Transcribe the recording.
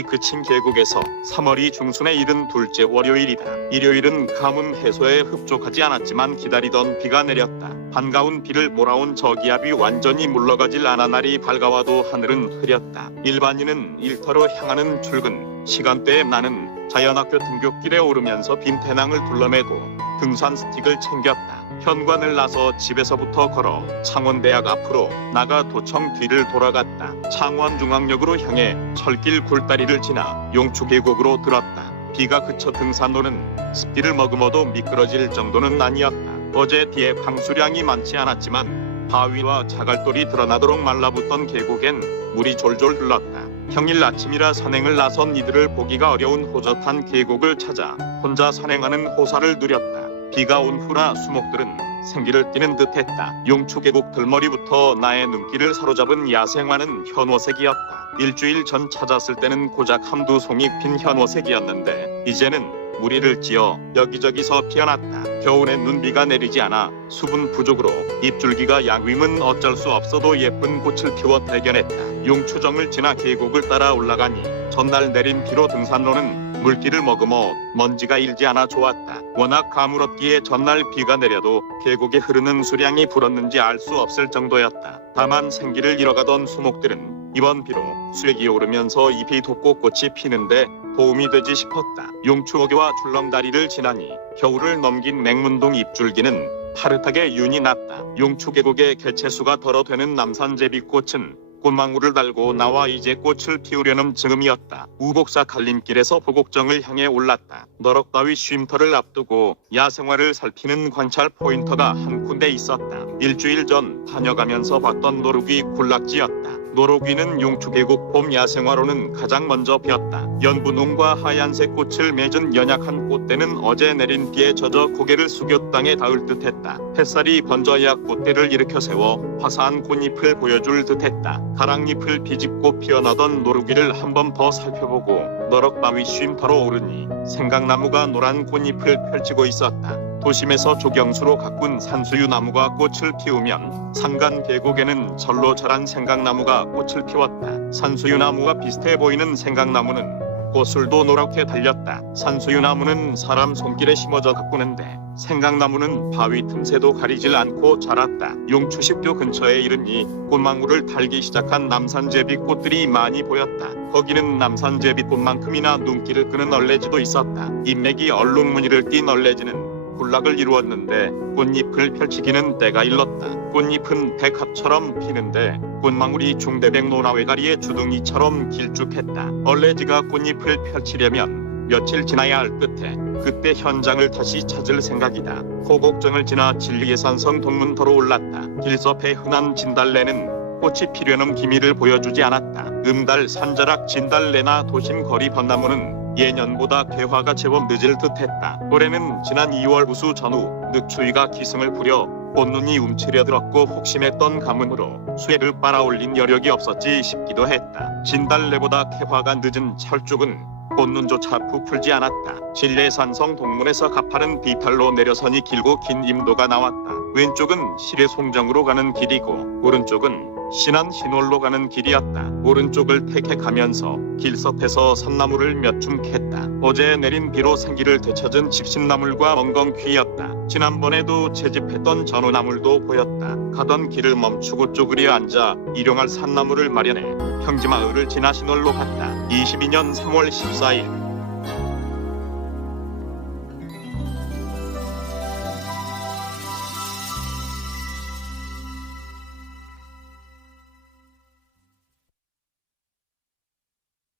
비 그친 계곡에서 3월이 중순에 이른 둘째 월요일이다. 일요일은 가뭄 해소에 흡족하지 않았지만 기다리던 비가 내렸다. 반가운 비를 몰아온 저기압이 완전히 물러가질 않아 날이 밝아와도 하늘은 흐렸다. 일반인은 일터로 향하는 출근 시간대에 나는 자연학교 등굣길에 오르면서 빈태낭을 둘러매고 등산 스틱을 챙겼다. 현관을 나서 집에서부터 걸어 창원대학 앞으로 나가 도청 뒤를 돌아갔다. 창원중앙역으로 향해 철길 굴다리를 지나 용추계곡으로 들었다. 비가 그쳐 등산로는 습기를 머금어도 미끄러질 정도는 아니었다. 어제 비의 강수량이 많지 않았지만 바위와 자갈돌이 드러나도록 말라붙던 계곡엔 물이 졸졸 흘렀다. 평일 아침이라 산행을 나선 이들을 보기가 어려운 호젓한 계곡을 찾아 혼자 산행하는 호사를 누렸다. 비가 온 후라 수목들은 생기를 띠는 듯했다. 용추계곡 들머리부터 나의 눈길을 사로잡은 야생화는 현호색이었다. 일주일 전 찾았을 때는 고작 한두 송이 핀 현호색이었는데 이제는 무리를 지어 여기저기서 피어났다. 겨울에 눈비가 내리지 않아 수분 부족으로 잎줄기가 양위면 어쩔 수 없어도 예쁜 꽃을 피워 대견했다. 용추정을 지나 계곡을 따라 올라가니 전날 내린 비로 등산로는 물기를 머금어 먼지가 일지 않아 좋았다. 워낙 가물었기에 전날 비가 내려도 계곡에 흐르는 수량이 불었는지 알 수 없을 정도였다. 다만 생기를 잃어가던 수목들은 이번 비로 수액이 오르면서 잎이 돋고 꽃이 피는데 도움이 되지 싶었다. 용추어교와 출렁다리를 지나니 겨울을 넘긴 맹문동 잎줄기는 파릇하게 윤이 났다. 용추계곡의 개체수가 덜어 되는 남산제비꽃은 꽃망울을 달고 나와 이제 꽃을 피우려는 즈음이었다. 우곡사 갈림길에서 보곡정을 향해 올랐다. 너럭바위 쉼터를 앞두고 야생화를 살피는 관찰 포인터가 한 군데 있었다. 일주일 전 다녀가면서 봤던 노루귀 군락지였다. 노루귀는 용추계곡 봄 야생화로는 가장 먼저 피었다. 연분홍과 하얀색 꽃을 맺은 연약한 꽃대는 어제 내린 비에 젖어 고개를 숙여 땅에 닿을 듯했다. 햇살이 번져야 꽃대를 일으켜 세워 화사한 꽃잎을 보여줄 듯했다. 가랑잎을 비집고 피어나던 노루귀를 한 번 더 살펴보고 너럭바위 쉼터로 오르니 생강나무가 노란 꽃잎을 펼치고 있었다. 도심에서 조경수로 가꾼 산수유 나무가 꽃을 피우면 산간 계곡에는 절로 자란 생강나무가 꽃을 피웠다. 산수유 나무와 비슷해 보이는 생강나무는 꽃술도 노랗게 달렸다. 산수유 나무는 사람 손길에 심어져 가꾸는데 생강나무는 바위 틈새도 가리질 않고 자랐다. 용추십교 근처에 이르니 꽃망울을 달기 시작한 남산제비꽃들이 많이 보였다. 거기는 남산제비꽃만큼이나 눈길을 끄는 얼레지도 있었다. 인맥이 얼룩무늬를 띤 얼레지는 군락을 이루었는데 꽃잎을 펼치기는 때가 일렀다. 꽃잎은 백합처럼 피는데 꽃망울이 중대백 노나외가리의 주둥이처럼 길쭉했다. 얼레지가 꽃잎을 펼치려면 며칠 지나야 할 듯해 그때 현장을 다시 찾을 생각이다. 호곡정을 지나 진리예산성 동문터로 올랐다. 길섭에 흔한 진달래는 꽃이 피려는 기미를 보여주지 않았다. 음달 산자락 진달래나 도심 거리 벚나무는 예년보다 개화가 제법 늦을 듯했다. 올해는 지난 2월 우수 전후 늑추위가 기승을 부려 꽃눈이 움츠려들었고 혹심했던 가뭄으로 수액을 빨아올린 여력이 없었지 싶기도 했다. 진달래보다 개화가 늦은 철쭉은 꽃눈조차 부풀지 않았다. 진례산성 동문에서 가파른 비탈로 내려서니 길고 긴 임도가 나왔다. 왼쪽은 시례송정으로 가는 길이고 오른쪽은 신안 신월로 가는 길이었다. 오른쪽을 택해 가면서 길섭에서 산나물을 몇 줌 캤다. 어제 내린 비로 생기를 되찾은 집신나물과 엉겅퀴였다. 지난번에도 채집했던 전우나물도 보였다. 가던 길을 멈추고 쪼그려 앉아 일용할 산나물을 마련해 평지마을을 지나 신월로 갔다. 22년 3월 14일